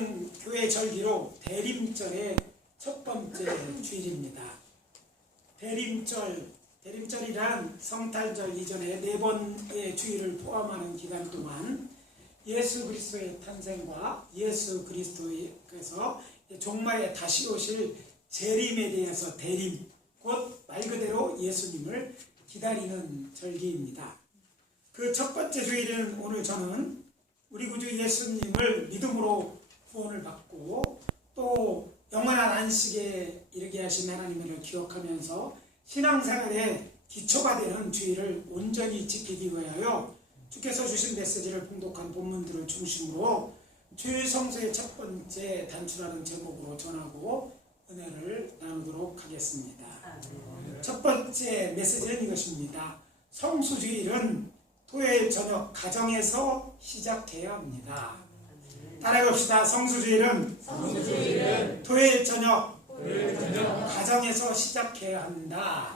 성교회 절기로 대림절의 첫 번째 주일입니다. 대림절이란 성탄절 이전에 4번의 주일을 포함하는 기간 동안 예수 그리스도의 탄생과 예수 그리스도께서 종말에 다시 오실 재림에 대해서 대림, 곧 말 그대로 예수님을 기다리는 절기입니다. 그 첫 번째 주일은 오늘 저는 우리 구주 예수님을 믿음으로 구원을 받고 또 영원한 안식에 이르게 하신 하나님을 기억하면서 신앙생활의 기초가 되는 주일을 온전히 지키기 위하여 주께서 주신 메시지를 봉독한 본문들을 중심으로 주일 성수의 첫 번째 단추라는 제목으로 전하고 은혜를 나누도록 하겠습니다. 첫 번째 메시지는 이것입니다. 성수주일은 토요일 저녁 가정에서 시작해야 합니다. 따라해봅시다. 성수주일은 토요일 저녁 가정에서 시작해야 한다.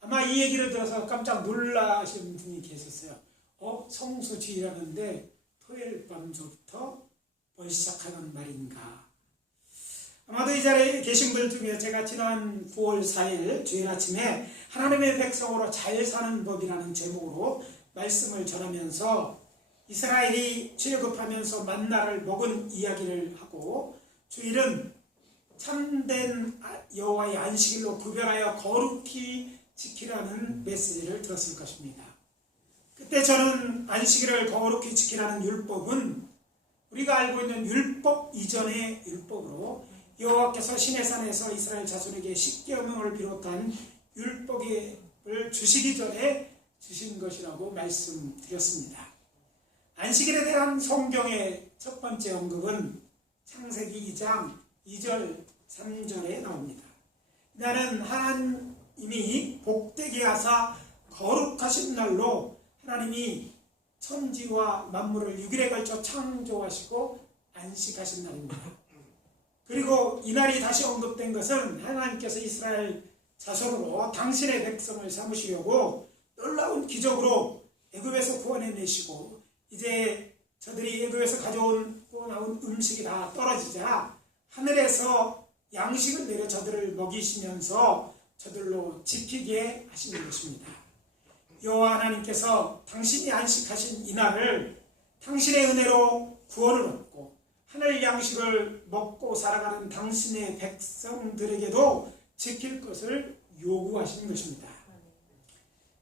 아마 이 얘기를 들어서 깜짝 놀라신 분이 계셨어요. 성수주일하는데 토요일 밤부터 뭘 시작하는 말인가. 아마도 이 자리에 계신 분 중에 제가 지난 9월 4일 주일 아침에 하나님의 백성으로 잘 사는 법이라는 제목으로 말씀을 전하면서 이스라엘이 출애굽하면서 만나를 먹은 이야기를 하고 주일은 참된 여호와의 안식일로 구별하여 거룩히 지키라는 메시지를 들었을 것입니다. 그때 저는 안식일을 거룩히 지키라는 율법은 우리가 알고 있는 율법 이전의 율법으로 여호와께서 시내산에서 이스라엘 자손에게 십계명을 비롯한 율법을 주시기 전에 주신 것이라고 말씀드렸습니다. 안식일에 대한 성경의 첫 번째 언급은 창세기 2장 2절 3절에 나옵니다. 나는 하나님이 복되게 하사 거룩하신 날로 하나님이 천지와 만물을 6일에 걸쳐 창조하시고 안식하신 날입니다. 그리고 이 날이 다시 언급된 것은 하나님께서 이스라엘 자손으로 당신의 백성을 삼으시려고 놀라운 기적으로 애굽에서 구원해내시고 이제 저들이 애굽에서 가져오고 나온 음식이 다 떨어지자 하늘에서 양식을 내려 저들을 먹이시면서 저들로 지키게 하시는 것입니다. 여호와 하나님께서 당신이 안식하신 이 날을 당신의 은혜로 구원을 얻고 하늘 양식을 먹고 살아가는 당신의 백성들에게도 지킬 것을 요구하시는 것입니다.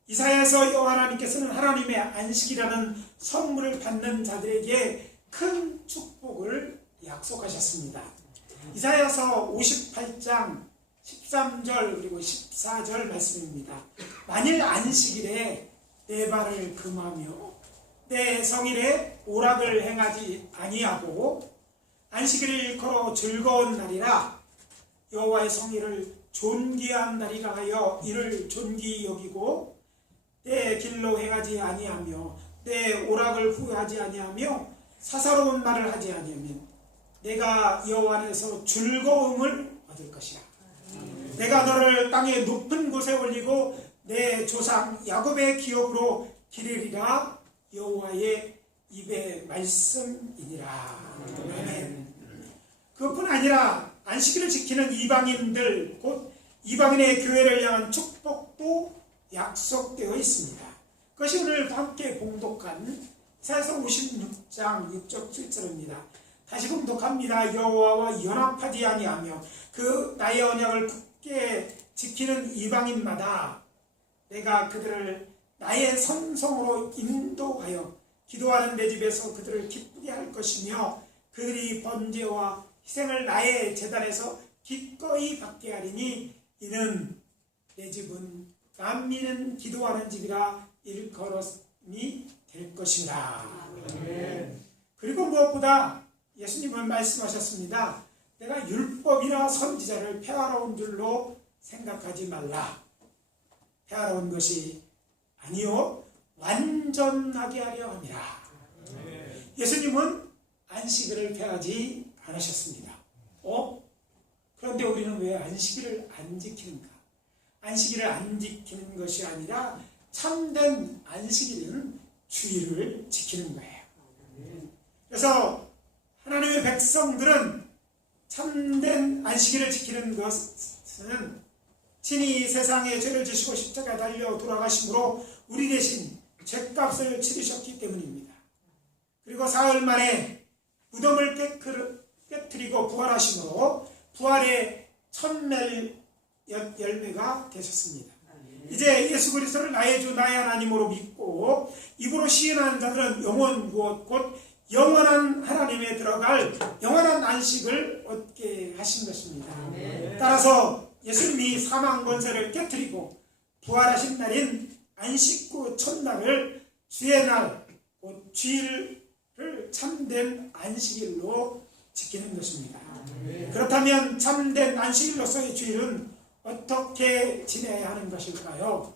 이사야에서 여호와 하나님께서는 하나님의 안식이라는 선물을 받는 자들에게 큰 축복을 약속하셨습니다. 이사야서 58장 13절 그리고 14절 말씀입니다. 만일 안식일에 내 발을 금하며 내 성일에 오락을 행하지 아니하고 안식일을 일컬어 즐거운 날이라 여호와의 성일을 존귀한 날이라 하여 이를 존귀히 여기고 내 길로 행하지 아니하며 내 오락을 후회하지 아니하며 사사로운 말을 하지 아니하면 내가 여호와 안에서 즐거움을 얻을 것이라. 내가 너를 땅의 높은 곳에 올리고 내 조상 야곱의 기업으로 기르리라. 여호와의 입의 말씀이니라. 아멘. 그뿐 아니라 안식일을 지키는 이방인들 곧 이방인의 교회를 향한 축복도 약속되어 있습니다. 그것이 오늘 함께 봉독한 이사야서 56장 6절 7절입니다. 다시 봉독합니다. 여호와와 연합하지 아니하며 그 나의 언약을 굳게 지키는 이방인마다 내가 그들을 나의 선성으로 인도하여 기도하는 내 집에서 그들을 기쁘게 할 것이며 그들이 번제와 희생을 나의 제단에서 기꺼이 받게 하리니 이는 내 집은 만민은 기도하는 집이라 일컬음이 될 것이라. 그리고 무엇보다 예수님은 말씀하셨습니다. 내가 율법이나 선지자를 폐하러온 줄로 생각하지 말라. 폐하러온 것이 아니요 완전하게 하려 함이라. 예수님은 안식일을 폐하지 않으셨습니다. 그런데 우리는 왜 안식일을 안 지키는가? 안식일을 안 지키는 것이 아니라 참된 안식일은 주일을 지키는 거예요. 그래서 하나님의 백성들은 참된 안식일을 지키는 것은 친히 세상에 죄를 지시고 십자가에 달려 돌아가심으로 우리 대신 죄값을 치르셨기 때문입니다. 그리고 사흘 만에 무덤을 깨트리고 부활하심으로 부활의 첫 열매가 되셨습니다. 이제 예수 그리스도를 나의 주 나의 하나님으로 믿고 입으로 시인하는 자들은 영원 구원 곧 영원한 하나님에 들어갈 영원한 안식을 얻게 하신 것입니다. 따라서 예수님이 사망 권세를 깨트리고 부활하신 날인 안식구 첫날을 주의 날 곧 주일을 참된 안식일로 지키는 것입니다. 그렇다면 참된 안식일로서의 주일은 어떻게 지내야 하는 것일까요?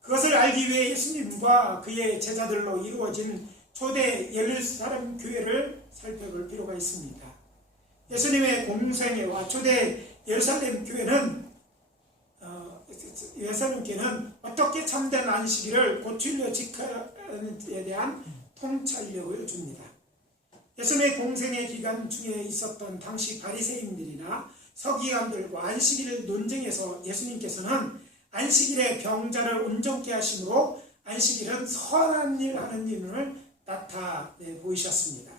그것을 알기 위해 예수님과 그의 제자들로 이루어진 초대 예루살렘 교회를 살펴볼 필요가 있습니다. 예수님의 공생애와 초대 예루살렘 교회는 어떻게 참된 안식일을 고치려 지켜야하는지에 대한 통찰력을 줍니다. 예수님의 공생애 기간 중에 있었던 당시 바리새인들이나 서기관들과 안식일을 논쟁해서 예수님께서는 안식일에 병자를 온전케 하심으로 안식일은 선한 일 하는 일을 나타내 보이셨습니다.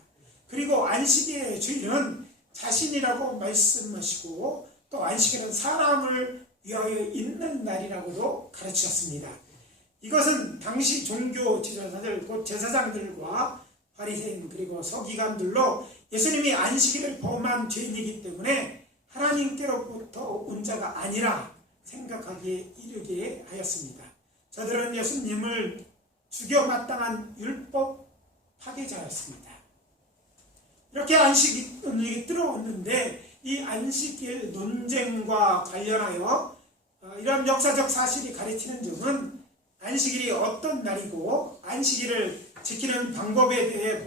그리고 안식일의 주일은 자신이라고 말씀하시고 또 안식일은 사람을 위하여 있는 날이라고도 가르치셨습니다. 이것은 당시 종교 지도자들 곧 제사장들과 바리새인 그리고 서기관들로 예수님이 안식일을 범한 죄인이기 때문에 하나님께로부터 온 자가 아니라 생각하기에 이르게 하였습니다. 저들은 예수님을 죽여 마땅한 율법 파괴자였습니다. 이렇게 안식일이 들어왔는데 이 안식일 논쟁과 관련하여 이런 역사적 사실이 가르치는 점은 안식일이 어떤 날이고 안식일을 지키는 방법에 대해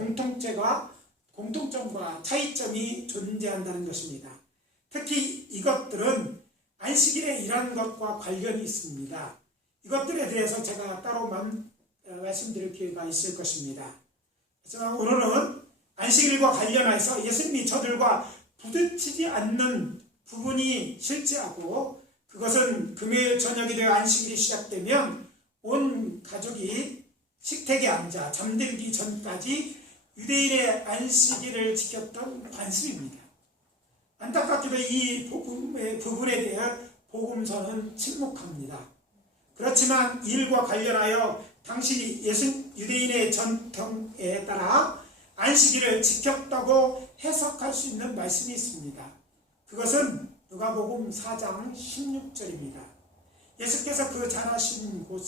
공통점과 차이점이 존재한다는 것입니다. 특히 이것들은 안식일에 일하는 것과 관련이 있습니다. 이것들에 대해서 제가 따로 말씀드릴 기회가 있을 것입니다. 하지만 오늘은 안식일과 관련해서 예수님이 저들과 부딪히지 않는 부분이 실제하고 그것은 금요일 저녁이 되어 안식일이 시작되면 온 가족이 식택에 앉아 잠들기 전까지 유대인의 안식일을 지켰던 관습입니다. 안타깝게도 이 부분에 대한 복음서는 침묵합니다. 그렇지만 이 일과 관련하여 당시 유대인의 전통에 따라 안식일을 지켰다고 해석할 수 있는 말씀이 있습니다. 그것은 누가복음 4장 16절입니다. 예수께서 그 자라신 곳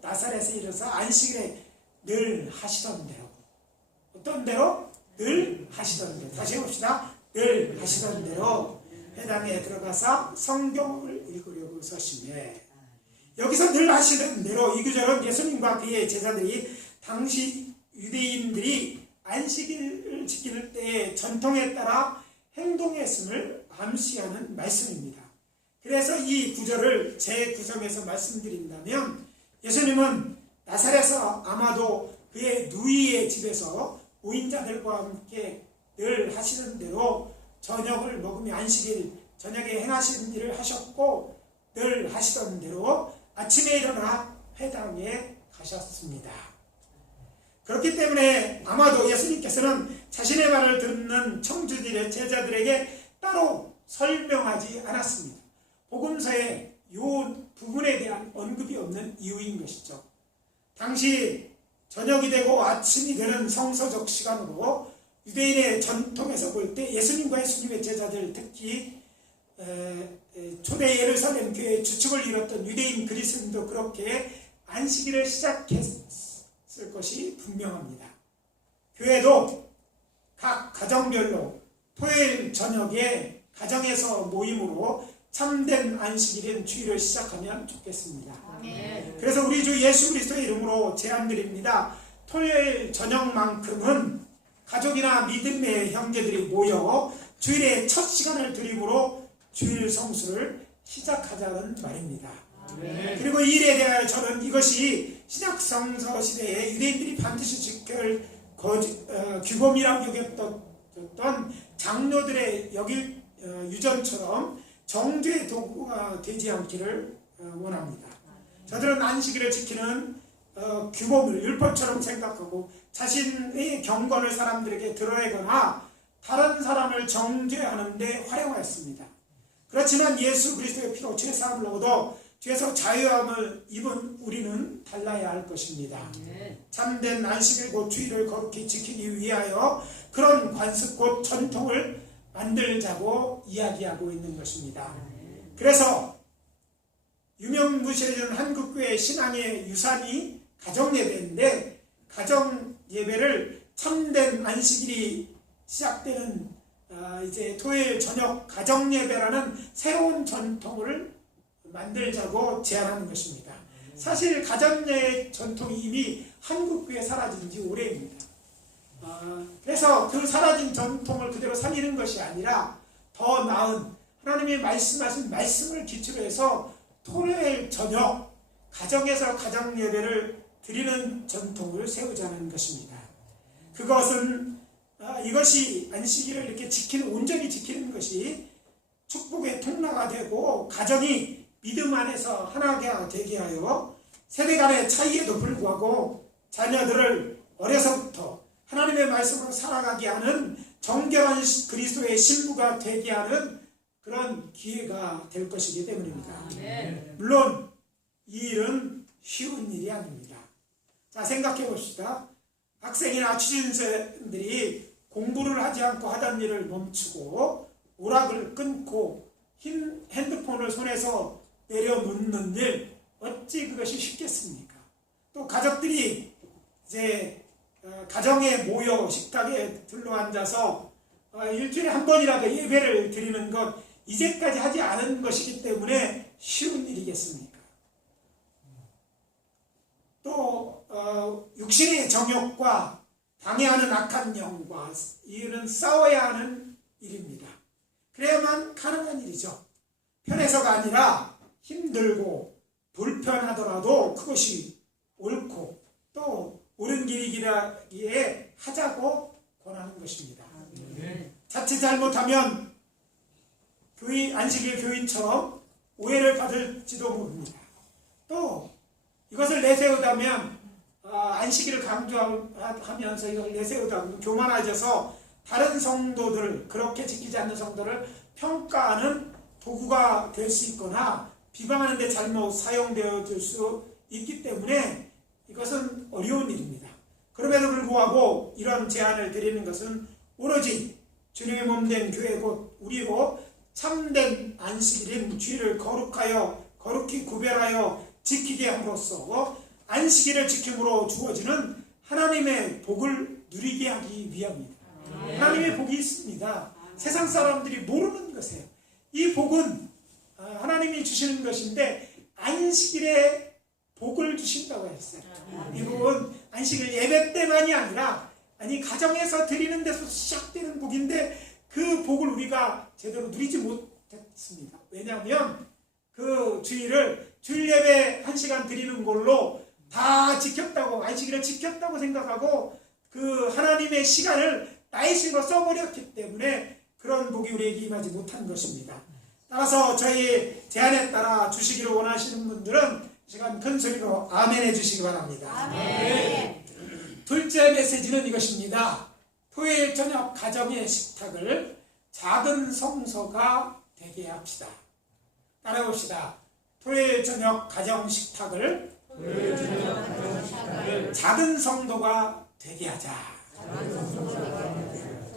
나사렛에 이르러서 안식일에 늘 하시던 대로 어떤 대로? 늘 하시던 대로 다시 해봅시다. 늘 하시던 대로 회당에 들어가서 성경을 읽으려고 서시매 여기서 늘 하시던 대로 이 구절은 예수님과 그의 제자들이 당시 유대인들이 안식일을 지킬 때의 전통에 따라 행동했음을 암시하는 말씀입니다. 그래서 이 구절을 재구성해서 말씀드린다면 예수님은 나사렛에서 아마도 그의 누이의 집에서 오인자들과 함께 늘 하시는 대로 저녁을 먹으며 안식일 저녁에 행하시는 일을 하셨고 늘 하시던 대로 아침에 일어나 회당에 가셨습니다. 그렇기 때문에 아마도 예수님께서는 자신의 말을 듣는 청주들의 제자들에게 따로 설명하지 않았습니다. 복음서에 이 부분에 대한 언급이 없는 이유인 것이죠. 당시 저녁이 되고 아침이 되는 성서적 시간으로 유대인의 전통에서 볼 때 예수님과 예수님의 제자들 특히 초대 예루살렘 교회의 주축을 이뤘던 유대인 그리스도인도 그렇게 안식일을 시작했을 것이 분명합니다. 교회도 각 가정별로 토요일 저녁에 가정에서 모임으로 참된 안식일인 주일을 시작하면 좋겠습니다. 아멘. 그래서 우리 주 예수 그리스도의 이름으로 제안드립니다. 토요일 저녁만큼은 가족이나 믿음의 형제들이 모여 주일의 첫 시간을 드림으로 주일 성수를 시작하자는 말입니다. 아멘. 그리고 이 일에 대하여 저는 이것이 신약 성서 시대에 유대인들이 반드시 지켜야 규범이라고 여겼던 장로들의 유전처럼 정죄의 도구가 되지 않기를 원합니다. 저들은 안식일을 지키는 규범을 율법처럼 생각하고 자신의 경건을 사람들에게 드러내거나 다른 사람을 정죄하는 데 활용하였습니다. 그렇지만 예수 그리스도의 피로 죄사함을 얻어 죄에서 자유함을 입은 우리는 달라야 할 것입니다. 참된 안식일 곧 주일을 거룩히 지키기 위하여 그런 관습 곧 전통을 만들자고 이야기하고 있는 것입니다. 그래서 유명무실해진 한국교회 신앙의 유산이 가정예배인데, 가정예배를 참된 안식일이 시작되는 이제 토요일 저녁 가정예배라는 새로운 전통을 만들자고 제안하는 것입니다. 사실 가정예배 전통이 이미 한국교회에 사라진 지 오래입니다. 그래서 그 사라진 전통을 그대로 살리는 것이 아니라 더 나은 하나님이 말씀하신 말씀을 기초로 해서 토요일 저녁 가정에서 가정예배를 드리는 전통을 세우자는 것입니다. 그것은 이것이 안식일을 이렇게 온전히 지키는 것이 축복의 통로가 되고 가정이 믿음 안에서 하나가 되게 하여 세대 간의 차이에도 불구하고 자녀들을 어려서부터 하나님의 말씀으로 살아가게 하는 정결한 그리스도의 신부가 되게 하는 그런 기회가 될 것이기 때문입니다. 물론 이 일은 쉬운 일이 아닙니다. 자, 생각해 봅시다. 학생이나 취준생들이 공부를 하지 않고 하던 일을 멈추고 오락을 끊고 핸드폰을 손에서 내려놓는 일, 어찌 그것이 쉽겠습니까? 또 가족들이 이제 가정에 모여 식탁에 둘러앉아서 일주일에 한 번이라도 예배를 드리는 것, 이제까지 하지 않은 것이기 때문에 쉬운 일이겠습니까? 또 육신의 정욕과 방해하는 악한 영과 이는 싸워야 하는 일입니다. 그래야만 가능한 일이죠. 편해서가 아니라 힘들고 불편하더라도 그것이 옳고 또 옳은 길이기에 하자고 권하는 것입니다. 자칫 잘못하면 안식일 교인처럼 오해를 받을지도 모릅니다. 또 이것을 내세우다면 안식일을 강조하면서 이걸 내세우다면 교만해져서 다른 성도들, 그렇게 지키지 않는 성도를 평가하는 도구가 될 수 있거나 비방하는 데 잘못 사용되어 줄 수 있기 때문에 이것은 어려운 일입니다. 그럼에도 불구하고 이런 제안을 드리는 것은 오로지 주님의 몸된 교회 곧 우리로 참된 안식일인 주일을 거룩히 구별하여 지키게 함으로써 안식일을 지킴으로 주어지는 하나님의 복을 누리게 하기 위함입니다. 하나님의 복이 있습니다. 세상 사람들이 모르는 것이에요. 이 복은 하나님이 주시는 것인데 안식일에 복을 주신다고 했어요. 이 복은 안식일 예배 때만이 아니라 가정에서 드리는 데서 시작되는 복인데 그 복을 우리가 제대로 누리지 못했습니다. 왜냐하면 그 주일 예배 1시간 드리는 걸로 다 지켰다고, 안식일을 지켰다고 생각하고 그 하나님의 시간을 나의 식으로 써버렸기 때문에 그런 복이 우리에게 임하지 못한 것입니다. 따라서 저희 제안에 따라 주시기를 원하시는 분들은 시간 큰 소리로 아멘 해주시기 바랍니다. 아멘. 둘째 메시지는 이것입니다. 토요일 저녁 가정의 식탁을 작은 성소가 되게 합시다. 따라봅시다. 토요일 저녁 가정 식탁을 작은 성도가 되게 하자.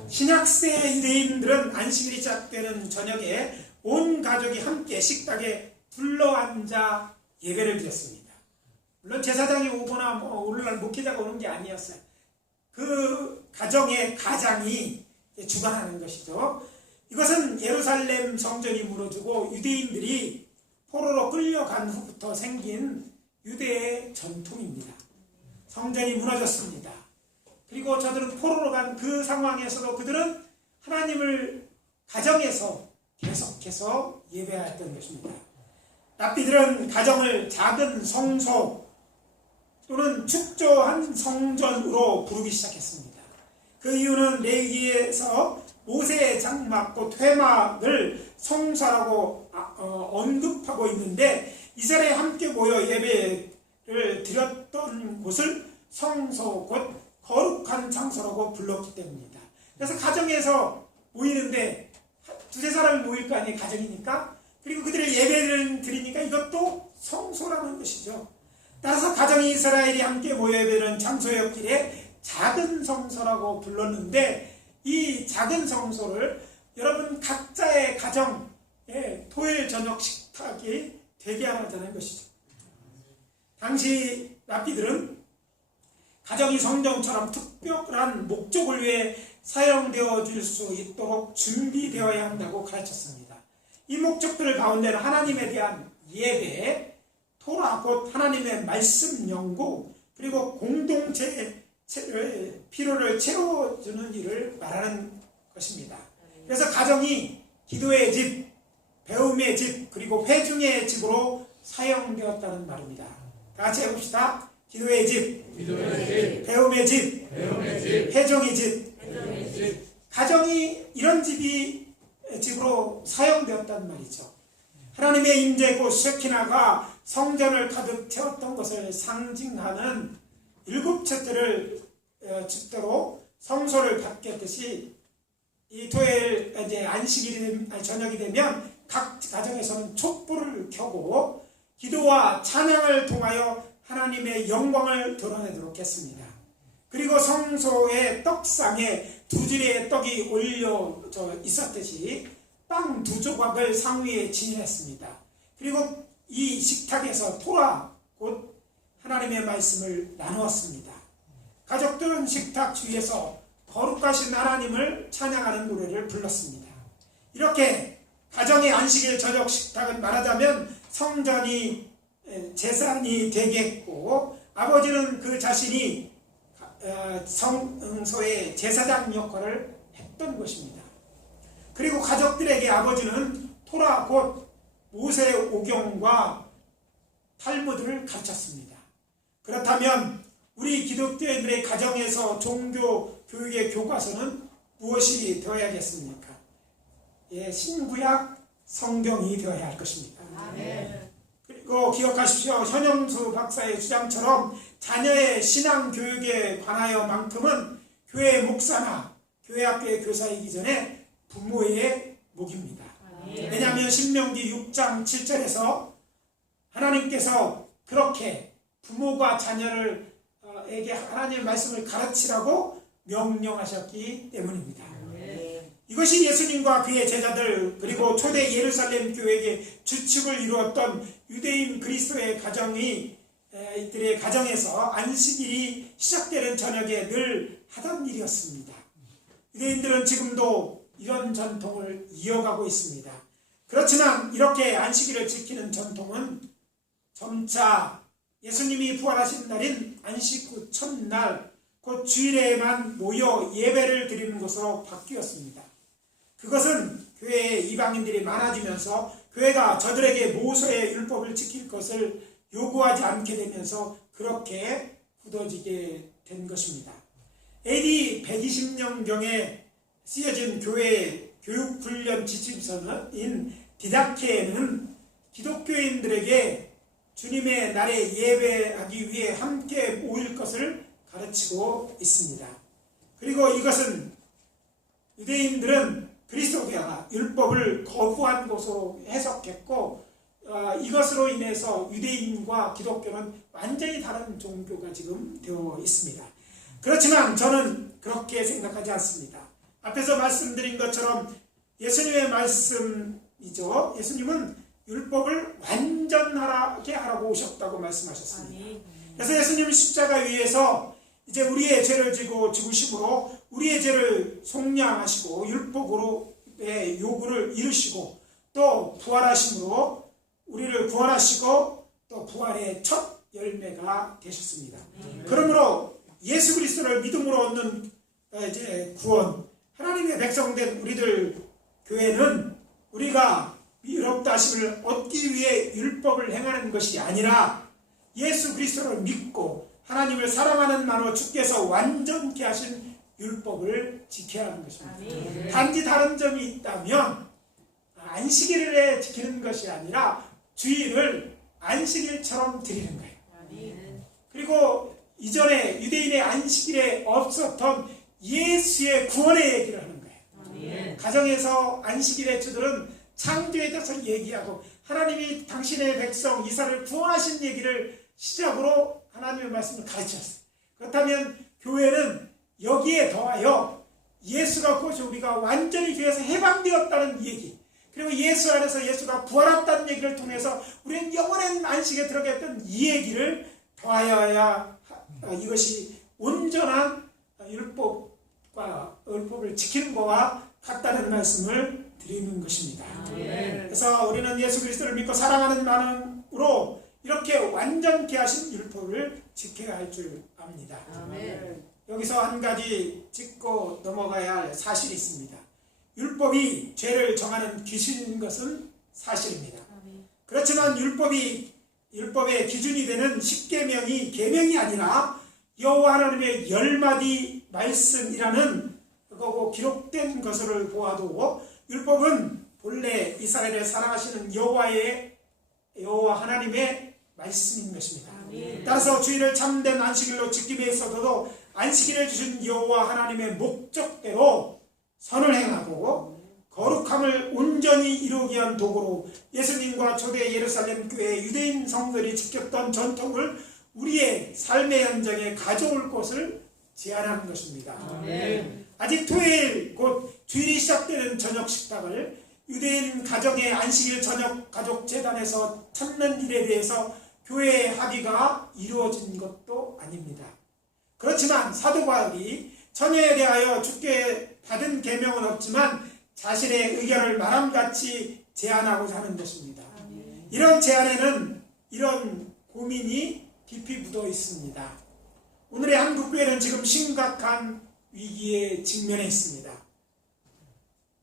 신약세 유대인들은 안식일이 시작되는 저녁에 온 가족이 함께 식탁에 둘러앉아 예배를 드렸습니다. 물론 제사장이 오거나 오늘날 목회자가 오는 게 아니었어요. 그 가정의 가장이 주관하는 것이죠. 이것은 예루살렘 성전이 무너지고 유대인들이 포로로 끌려간 후부터 생긴 유대의 전통입니다. 성전이 무너졌습니다. 그리고 저들은 포로로 간 그 상황에서도 그들은 하나님을 가정에서 계속해서 예배했던 것입니다. 랍비들은 가정을 작은 성소 또는 축조한 성전으로 부르기 시작했습니다. 그 이유는 레위기에서 모세의 장막 곧 회막을 성소라고 언급하고 있는데 이스라엘이 함께 모여 예배를 드렸던 곳을 성소 곧 거룩한 장소라고 불렀기 때문입니다. 그래서 가정에서 모이는데 두세 사람이 모일 거 아니에요. 가정이니까. 그리고 그들의 예배를 드리니까 이것도 성소라는 것이죠. 따라서 가정이 이스라엘이 함께 모여 예배드리는 장소였기에 작은 성소라고 불렀는데 이 작은 성소를 여러분 각자의 가정에 토요일 저녁 식탁이 되게 하자는 것이죠. 당시 랍비들은 가정이 성전처럼 특별한 목적을 위해 사용되어 줄 수 있도록 준비되어야 한다고 가르쳤습니다. 이 목적들 가운데는 하나님에 대한 예배, 토라 곧 하나님의 말씀 연구, 그리고 공동체의 필요를 채워주는 일을 말하는 것입니다. 그래서 가정이 기도의 집, 배움의 집, 그리고 회중의 집으로 사용되었다는 말입니다. 다 같이 해봅시다. 기도의 집, 배움의 집, 회중의 집. 가정이 이런 집으로 사용되었단 말이죠. 하나님의 임재 곧 쉐키나가 성전을 가득 채웠던 것을 상징하는 일곱 째를 집대로 성소를 바뀌었듯이 이 토요일 이제 안식일이 저녁이 되면 각 가정에서는 촛불을 켜고 기도와 찬양을 통하여 하나님의 영광을 드러내도록 했습니다. 그리고 성소의 떡상에 두 줄의 떡이 올려져 있었듯이 빵 두 조각을 상위에 진했습니다. 그리고 이 식탁에서 토라 곧 하나님의 말씀을 나누었습니다. 가족들은 식탁 주위에서 거룩하신 하나님을 찬양하는 노래를 불렀습니다. 이렇게 가정의 안식일 저녁 식탁은 말하자면 성전이 제사장이 되겠고 아버지는 그 자신이 성소의 제사장 역할을 했던 것입니다. 그리고 가족들에게 아버지는 토라 곧 모세 오경과 탈무드를 가르쳤습니다. 그렇다면 우리 기독교인들의 가정에서 종교 교육의 교과서는 무엇이 되어야겠습니까? 신구약 성경이 되어야 할 것입니다. 아멘. 그리고 기억하십시오. 현영수 박사의 주장처럼 자녀의 신앙 교육에 관하여만큼은 교회 목사나 교회 학교의 교사이기 전에 부모의 몫입니다. 왜냐하면 신명기 6장 7절에서 하나님께서 그렇게 부모가 자녀에게 하나님의 말씀을 가르치라고 명령하셨기 때문입니다. 이것이 예수님과 그의 제자들 그리고 초대 예루살렘 교회의 주축을 이루었던 유대인 그리스도의 가정이 이들의 가정에서 안식일이 시작되는 저녁에 늘 하던 일이었습니다. 유대인들은 지금도 이런 전통을 이어가고 있습니다. 그렇지만 이렇게 안식일을 지키는 전통은 점차 예수님이 부활하신 날인 안식 후 첫날 곧 주일에만 모여 예배를 드리는 것으로 바뀌었습니다. 그것은 교회에 이방인들이 많아지면서 교회가 저들에게 모세의 율법을 지킬 것을 요구하지 않게 되면서 그렇게 굳어지게 된 것입니다. AD 120년경에 쓰여진 교회의 교육훈련 지침서인 디다케는 기독교인들에게 주님의 날에 예배하기 위해 함께 모일 것을 가르치고 있습니다. 그리고 이것은 유대인들은 그리스도교가 율법을 거부한 것으로 해석했고 이것으로 인해서 유대인과 기독교는 완전히 다른 종교가 지금 되어 있습니다. 그렇지만 저는 그렇게 생각하지 않습니다. 앞에서 말씀드린 것처럼 예수님의 말씀이죠. 예수님은 율법을 완전하게 하라고 오셨다고 말씀하셨습니다. 그래서 예수님은 십자가 위에서 이제 우리의 죄를 지고 죽으심으로 우리의 죄를 속량하시고 율법으로의 요구를 이루시고 또 부활하심으로 우리를 구원하시고 또 부활의 첫 열매가 되셨습니다. 그러므로 예수 그리스도를 믿음으로 얻는 이제 구원, 하나님의 백성된 우리들 교회는 우리가 의롭다 하심을 얻기 위해 율법을 행하는 것이 아니라 예수 그리스도를 믿고 하나님을 사랑하는 만으로 주께서 완전케 하신 율법을 지켜야 하는 것입니다. 아멘. 단지 다른 점이 있다면 안식일에 지키는 것이 아니라 주일을 안식일처럼 드리는 거예요. 아멘. 그리고 이전에 유대인의 안식일에 없었던 예수의 구원의 얘기를 하는 거예요. 아멘. 가정에서 안식일의 주들은 창조에 대해서 얘기하고 하나님이 당신의 백성 이스라엘을 구원하신 얘기를 시작으로 하나님의 말씀을 가르쳤어요. 그렇다면 교회는 여기에 더하여 예수가 그것이 우리가 완전히 죄에서 해방되었다는 얘기, 그리고 예수 안에서 예수가 부활했다는 얘기를 통해서 우리는 영원한 안식에 들어갔던 이 얘기를 더하여야 이것이 온전한 율법을 지키는 것과 같다는 말씀을 드리는 것입니다. 그래서 우리는 예수 그리스도를 믿고 사랑하는 마음으로 이렇게 완전케 하신 율법을 지켜야 할 줄 압니다. 아멘. 여기서 한 가지 짚고 넘어가야 할 사실이 있습니다. 율법이 죄를 정하는 기준인 것은 사실입니다. 그렇지만 율법의 기준이 되는 십계명이 계명이 아니라 여호와 하나님의 10마디 말씀이라는 그거고 기록된 것을 보아도 율법은 본래 이스라엘을 사랑하시는 여호와 하나님의 말씀인 것입니다. 따라서 주일을 참된 안식일로 지킴에 있어서도 안식일을 주신 여호와 하나님의 목적대로 선을 행하고 거룩함을 온전히 이루기 위한 도구로 예수님과 초대 예루살렘 교회 유대인 성도들이 지켰던 전통을 우리의 삶의 현장에 가져올 것을 제안하는 것입니다. 아멘. 아직 토요일 곧 주일이 시작되는 저녁 식탁을 유대인 가정의 안식일 저녁 가족 재단에서 찾는 일에 대해서 교회의 합의가 이루어진 것도 아닙니다. 그렇지만 사도 바울이 처녀에 대하여 주께 받은 계명은 없지만 자신의 의견을 말함같이 제안하고자 하는 것입니다. 이런 제안에는 이런 고민이 깊이 묻어 있습니다. 오늘의 한국교회는 지금 심각한 위기에 직면해 있습니다.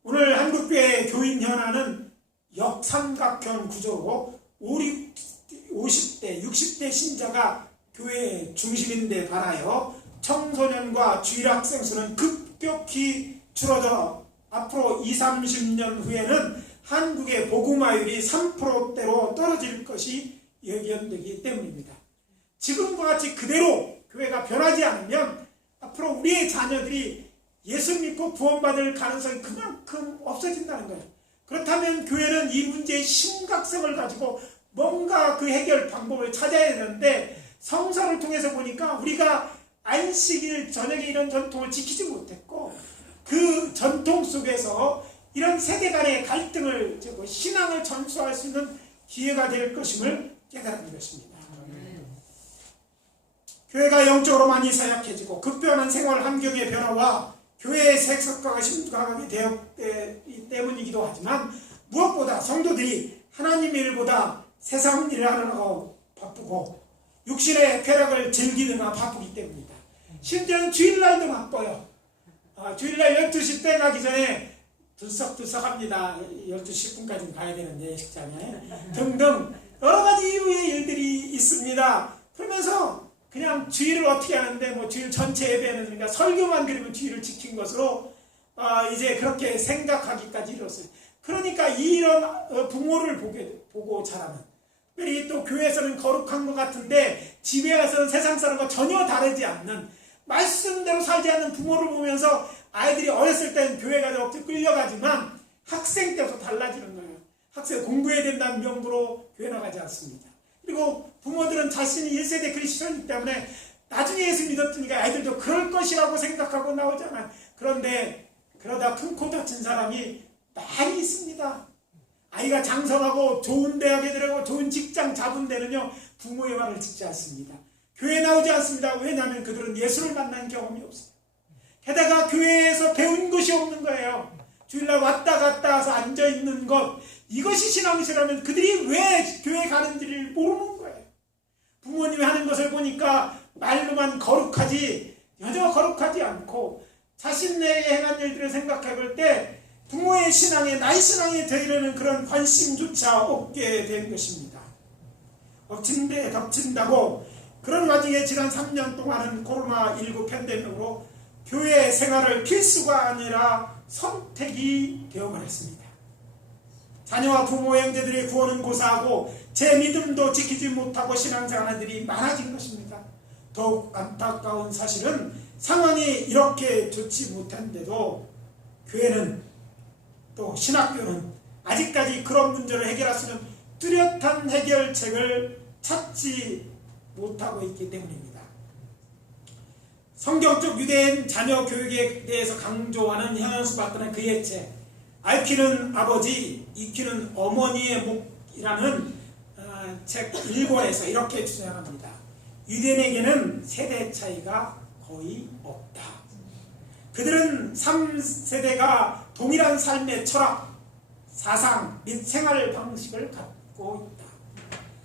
오늘 한국교회의 교인 현안은 역삼각형 구조로 50대, 60대 신자가 교회의 중심인데 반하여 청소년과 주일학생 수는 급격히 줄어들어 앞으로 20-30년 후에는 한국의 복음화율이 3%대로 떨어질 것이 예견되기 때문입니다. 지금과 같이 그대로 교회가 변하지 않으면 앞으로 우리의 자녀들이 예수 믿고 구원받을 가능성이 그만큼 없어진다는 거예요. 그렇다면 교회는 이 문제의 심각성을 가지고 뭔가 그 해결 방법을 찾아야 되는데 성서를 통해서 보니까 우리가 안식일 저녁에 이런 전통을 지키지 못했고 그 전통 속에서 이런 세대 간의 갈등을 신앙을 전수할 수 있는 기회가 될 것임을 깨달은 것입니다. 교회가 영적으로 많이 사약해지고 급변한 생활 환경의 변화와 교회의 색석화가 심각하게 되었기 때문이기도 하지만 무엇보다 성도들이 하나님 일보다 세상 일을 하느라고 바쁘고 육신의 쾌락을 즐기느라 바쁘기 때문입니다. 심지어는 주일날도 바빠요. 주일날 12시 때 가기 전에 들썩들썩합니다. 12시 10분까지는 가야 되는데 식장에 등등 여러 가지 이유의 일들이 있습니다. 그러면서 그냥 주일을 어떻게 하는데 뭐 주일 전체 예배는 그러니까 설교만 드리면 주일을 지킨 것으로 이제 그렇게 생각하기까지 이뤘어요. 그러니까 이런 부모를 보고 자라는, 특별히 또 교회에서는 거룩한 것 같은데 집에 와서는 세상 사람과 전혀 다르지 않는 말씀대로 살지 않는 부모를 보면서 아이들이 어렸을 때는 교회가 더 끌려가지만 학생 때부터 달라지는 거예요. 학생 공부해야 된다는 명분으로 교회 나가지 않습니다. 그리고 부모들은 자신이 1세대 그리스도이기 때문에 나중에 예수 믿었으니까 아이들도 그럴 것이라고 생각하고 나오잖아요. 그런데 그러다 큰 코 다친 사람이 많이 있습니다. 아이가 장성하고 좋은 대학에 들어가고 좋은 직장 잡은 데는요 부모의 말을 듣지 않습니다. 교회 나오지 않습니다. 왜냐하면 그들은 예수를 만난 경험이 없어요. 게다가 교회에서 배운 것이 없는 거예요. 주일날 왔다 갔다 해서 앉아있는 것, 이것이 신앙이시라면 그들이 왜 교회 가는지를 모르는 거예요. 부모님이 하는 것을 보니까 말로만 거룩하지 전혀 거룩하지 않고 자신의 행한 일들을 생각해 볼 때 부모의 신앙에 나의 신앙에 되려는 그런 관심조차 없게 된 것입니다. 덮친다고 그런 와중에 지난 3년 동안은 코로나19 팬데믹으로 교회 생활을 필수가 아니라 선택이 되어버렸습니다. 자녀와 부모 형제들의 구원은 고사하고 제 믿음도 지키지 못하고 신앙생활들이 많아진 것입니다. 더욱 안타까운 사실은 상황이 이렇게 좋지 못한데도 교회는 또 신학교는 아직까지 그런 문제를 해결할 수 있는 뚜렷한 해결책을 찾지 못하고 있기 때문입니다. 성경적 유대인 자녀 교육에 대해서 강조하는 현현수 박사는 그의 책 알키는 아버지, 익히는 어머니의 목이라는 책 1권에서 이렇게 주장합니다. 유대인에게는 세대 차이가 거의 없다. 그들은 3세대가 동일한 삶의 철학, 사상 및 생활 방식을 갖고 있다.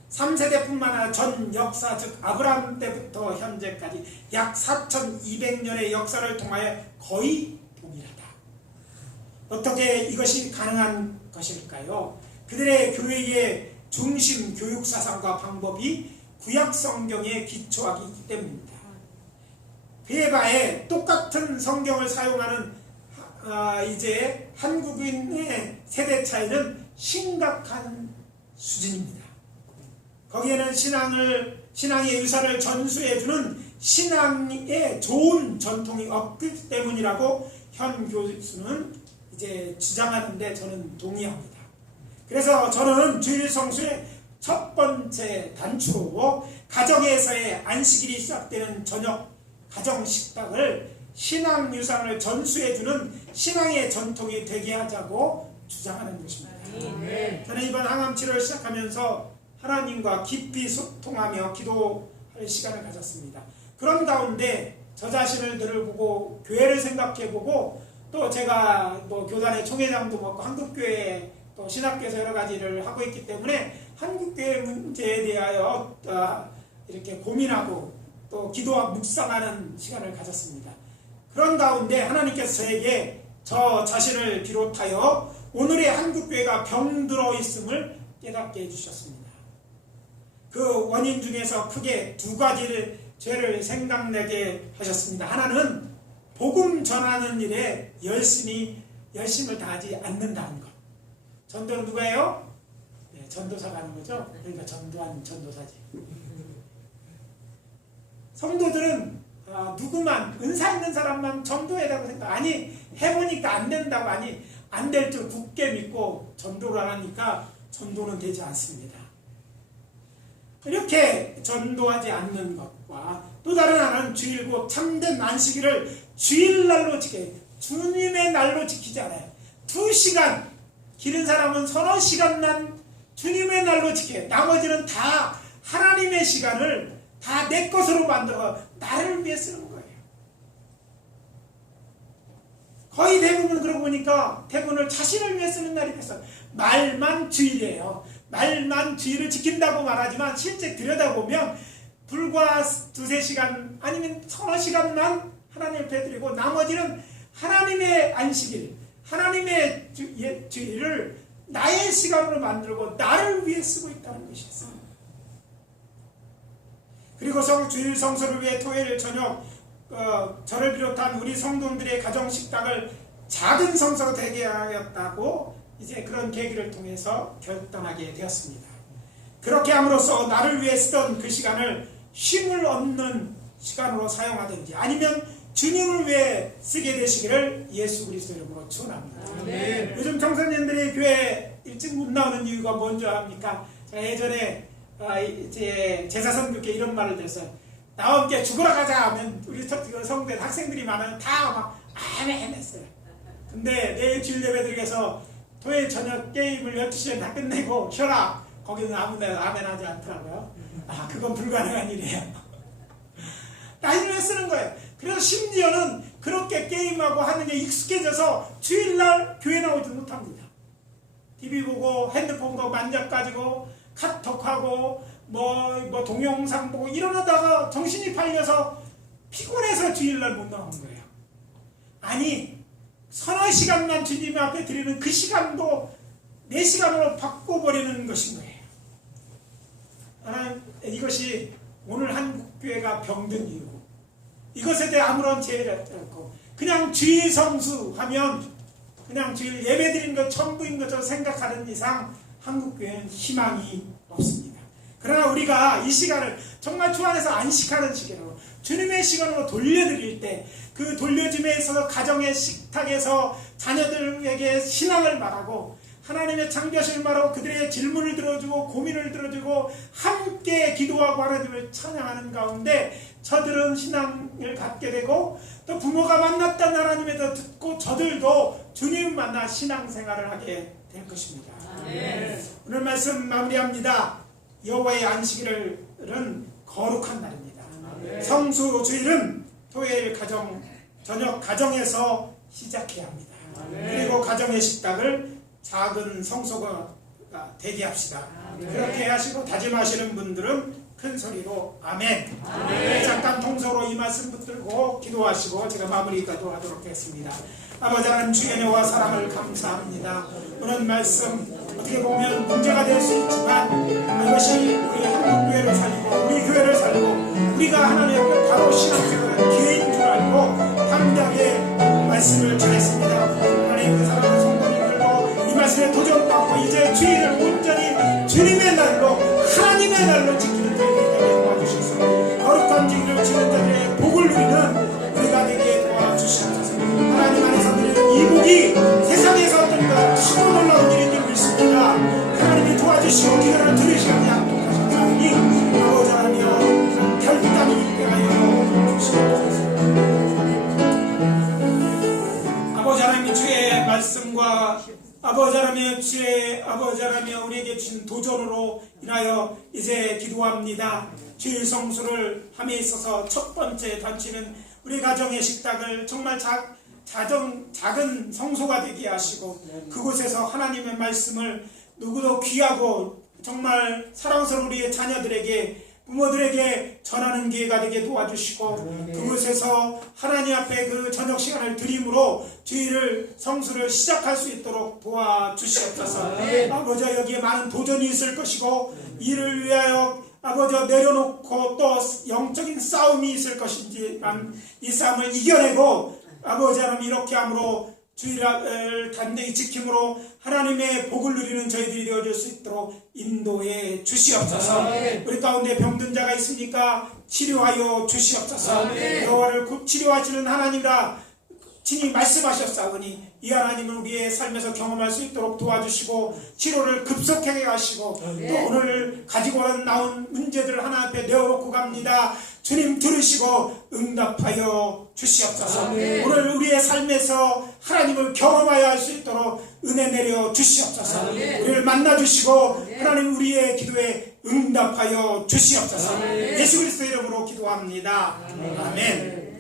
3세대뿐만 아니라 전 역사 즉 아브라함 때부터 현재까지 약 4200년의 역사를 통하여 거의 동일하다. 어떻게 이것이 가능한 것일까요? 그들의 교육의 중심 교육 사상과 방법이 구약 성경에 기초하기 때문입니다. 그에 반해 똑같은 성경을 사용하는 이제 한국인의 세대 차이는 심각한 수준입니다. 거기에는 신앙의 유산을 전수해주는 신앙의 좋은 전통이 없기 때문이라고 현 교수는 이제 주장하는데 저는 동의합니다. 그래서 저는 주일 성수의 첫 번째 단추로 가정에서의 안식일이 시작되는 저녁 가정 식탁을 신앙 유산을 전수해주는 신앙의 전통이 되게 하자고 주장하는 것입니다. 저는 이번 항암치료를 시작하면서 하나님과 깊이 소통하며 기도할 시간을 가졌습니다. 그런 가운데 저 자신을 보고 교회를 생각해보고 또 제가 뭐 교단의 총회장도 먹고 한국교회 또 신학교에서 여러 가지를 하고 있기 때문에 한국교회 문제에 대하여 이렇게 고민하고 또 기도와 묵상하는 시간을 가졌습니다. 그런 가운데 하나님께서 저에게 저 자신을 비롯하여 오늘의 한국교회가 병들어 있음을 깨닫게 해주셨습니다. 그 원인 중에서 크게 두 가지를 죄를 생각나게 하셨습니다. 하나는 복음 전하는 일에 열심을 다하지 않는다는 것. 전도는 누가 해요? 네, 전도사가 하는 거죠. 그러니까 전도한 전도사지. 성도들은 누구만 은사 있는 사람만 전도해라고 생각. 아니 해보니까 안 된다고. 아니 안 될 줄 굳게 믿고 전도를 안 하니까 전도는 되지 않습니다. 이렇게 전도하지 않는 것과 또 다른 하나는 주일 곧 참된 안식일을 주일날로 지켜요. 주님의 날로 지키지 않아요. 2시간 기른 사람은 서너 시간만 주님의 날로 지켜요. 나머지는 다 하나님의 시간을 다 내 것으로 만들어 나를 위해 쓰는 거예요. 거의 대부분 그러고 보니까 대부분을 자신을 위해 쓰는 날이 됐어요. 말만 주일이에요. 말만 주일을 지킨다고 말하지만 실제 들여다보면 불과 2-3시간 아니면 서너 시간만 하나님 앞에 드리고 나머지는 하나님의 안식일, 하나님의 주일을 나의 시간으로 만들고 나를 위해 쓰고 있다는 것이 있어요. 그리고 주일 성소를 위해 토요일 저녁 저를 비롯한 우리 성도들의 가정 식탁을 작은 성소가 되게 하였다고 이제 그런 계기를 통해서 결단하게 되었습니다. 그렇게 함으로써 나를 위해 쓰던 그 시간을 쉼을 얻는 시간으로 사용하든지 아니면 주님을 위해 쓰게 되시기를 예수 그리스도 이름으로 축원합니다. 네. 요즘 청소년들이 교회 일찍 못 나오는 이유가 뭔지 압니까? 제가 예전에 이제 제사선교회 이런 말을 들었어요. 나와 함께 죽으러 가자 하면 우리 성대 학생들이 많으면 다 막 아멘 했어요. 근데 내일 주일 예배 드리겠어 토요일 저녁 게임을 12시에 다 끝내고 쉬어라. 거기는 아무나 아멘 하지 않더라고요. 그건 불가능한 일이에요. 나이를 쓰는 거예요. 그래서 심지어는 그렇게 게임하고 하는 게 익숙해져서 주일날 교회 나오지 못합니다. TV 보고 핸드폰 거 만져가지고 카톡하고 뭐 동영상 보고 이러다가 정신이 팔려서 피곤해서 주일날 못 나오는 거예요. 아니 서너 시간만 주님 앞에 드리는 그 시간도 내 시간으로 바꿔버리는 것인 거예요. 하나님 이것이 오늘 한국교회가 병든 이유고 이것에 대해 아무런 제의를 하지 않고 그냥 주일 성수하면 그냥 주일 예배드린 것 전부인 것처럼 생각하는 이상 한국교회는 희망이 없습니다. 그러나 우리가 이 시간을 정말 주 안에서 안식하는 시간으로 주님의 시간으로 돌려드릴 때 그 돌려줌에 있어서 가정의 식탁에서 자녀들에게 신앙을 말하고 하나님의 창조하심을 말하고 그들의 질문을 들어주고 고민을 들어주고 함께 기도하고 하나님을 찬양하는 가운데 저들은 신앙을 갖게 되고 또 부모가 만났다는 하나님에 더 듣고 저들도 주님 만나 신앙생활을 하게 될 것입니다. 오늘 말씀 마무리합니다. 여호와의 안식일은 거룩한 날입니다. 성수 주일은 토요일 저녁 가정에서 시작해야 합니다. 그리고 가정의 식탁을 작은 성소가 되게 합시다. 그렇게 하시고 다짐하시는 분들은 큰 소리로 아멘. 잠깐 통서로 이 말씀 붙들고 기도하시고 제가 마무리 기도하도록 하겠습니다. 아버지 하나님 주의 은혜와 사랑을 감사합니다. 오늘 말씀 어떻게 보면 문제가 될 수 있지만 이것이 우리 한국교회를 살리고 우리 교회를 살리고 우리가 하나님 앞에 바로 신앙생활의 기회인 줄 알고 당당하게 말씀을 전했습니다. 하나님 그 사랑하는 성도님들도 이 말씀에 도전받고 이제 주일을 온전히 주님의 날로 하나님의 날로 지키는 저희들이 되게 도와주셔서 거룩한 주일을 지는 자들의 복을 누리는 우리가 되게 도와주시옵소서. 하나님 안에서 드리는 이 복이 세상에서 어떤 크고 놀라운 일인 줄 믿습니다. 하나님이 도와주시고 기도를 들으시고 양독하신 사람이 아버지 하나며 결단이 일어나여 주시옵소서. 아버지 하나님 주의 말씀과 아버지 하나님 우리에게 주신 도전으로 인하여 이제 기도합니다. 주일 성수를 함에 있어서 첫 번째 단추는 우리 가정의 식탁을 정말 작은 성소가 되게 하시고 그곳에서 하나님의 말씀을 누구도 귀하고 정말 사랑스러운 우리의 자녀들에게 부모들에게 전하는 기회가 되게 도와주시고 그곳에서 하나님 앞에 그 저녁 시간을 드림으로 주일을 성수를 시작할 수 있도록 도와주시옵소서. 아버지 여기에 많은 도전이 있을 것이고 이를 위하여 아버지 내려놓고 또 영적인 싸움이 있을 것인지만 이 싸움을 이겨내고 아버지 하나님 이렇게 함으로 주일을 단단히 지킴으로 하나님의 복을 누리는 저희들이 되어줄 수 있도록 인도해 주시옵소서. 우리 가운데 병든 자가 있으니까 치료하여 주시옵소서. 여호와를 치료하시는 하나님이라 친히 말씀하셨사오니 이 하나님을 우리의 삶에서 경험할 수 있도록 도와주시고 치료를 급속하게 하시고 또 오늘 가지고 나온 문제들을 하나 앞에 내어놓고 갑니다. 주님 들으시고 응답하여 주시옵소서. 오늘 우리의 삶에서 하나님을 경험하여 할 수 있도록 은혜 내려 주시옵소서. 우리를 만나주시고 하나님 우리의 기도에 응답하여 주시옵소서. 예수 그리스도 이름으로 기도합니다. 아멘.